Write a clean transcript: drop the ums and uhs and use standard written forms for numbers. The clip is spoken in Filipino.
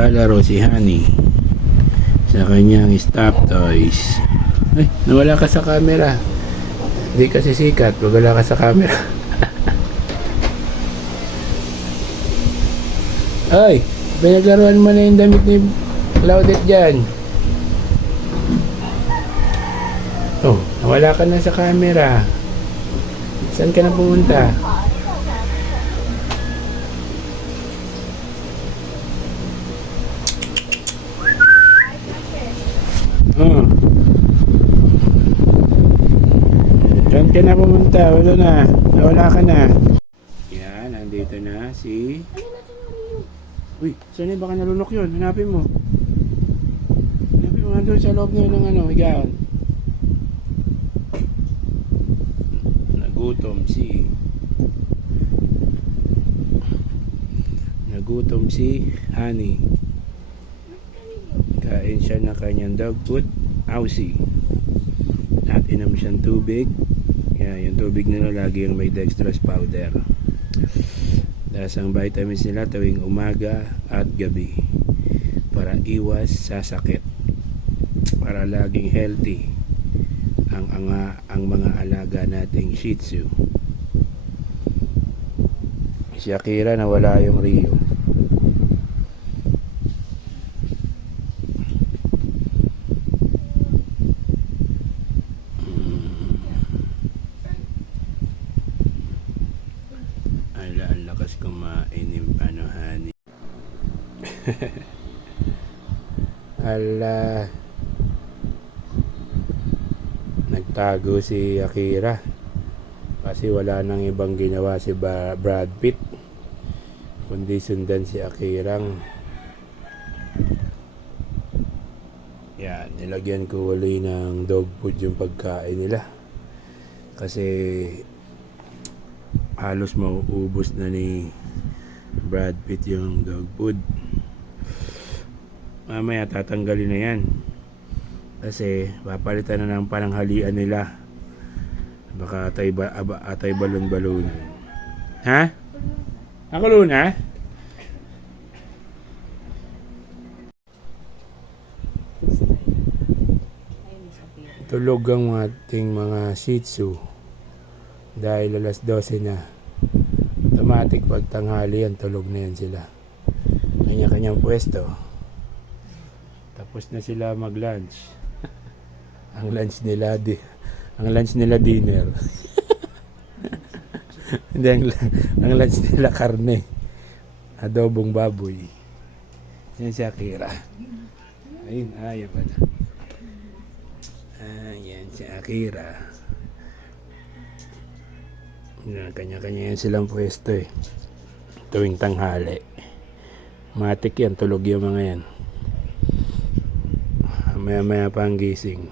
naglalaro si Honey sa kanyang stop toys. Ay, nawala ka sa camera. Hindi kasi sikat pag wala ka sa camera. Ay, pinaglaruan mo na yung damit ni Claudette dyan. Oh, nawala ka na sa camera. Saan ka na pumunta? Oh. Saan ka na pumunta? Wala na. Nawala ka na. Yan, nandito na si... Uy, saan baka nalunok yun? Hanapin mo. Hanapin mo, nandun sa loob na yun ng ano, higaan. Nagutom si Honey. Kain siya ng kanyang dog food, Aussie. At inom siyang tubig. Yan, yung tubig nila lagi yung may dextrose powder. Tapos ang vitamins nila tuwing umaga at gabi para iwas sa sakit, para laging healthy ang mga alaga nating Shih Tzu. Si Akira nawala yung Rio. Ang lakas kumain yung Honey. Ala, nagtago si Akira kasi wala nang ibang ginawa si Brad Pitt kundi sundan si Akirang. Yan, nilagyan ko uli ng dog food yung pagkain nila kasi halos mauubos na ni Brad Pitt yung dog food. Mamaya tatanggalin na yan kasi papalitan na ng pananghalian nila. Baka atay balon-balunan. Ha? Nakulo na? Tulog ang ating mga Shih Tzu dahil alas 12 na. Automatic pag tanghali yan, tulog na yan sila. Kanya-kanyang pwesto. Tapos na sila mag-lunch. Ang lunch nila dinner. Hindi, ang lunch nila karne. Adobong baboy. Yan si Akira. Ayun, ayaw pa na. Ayan si Akira. Kanya-kanya yan silang pwesto eh. Tuwing tanghali. Matik yan, tulog yung mga yan. Maya-maya pa ang gising.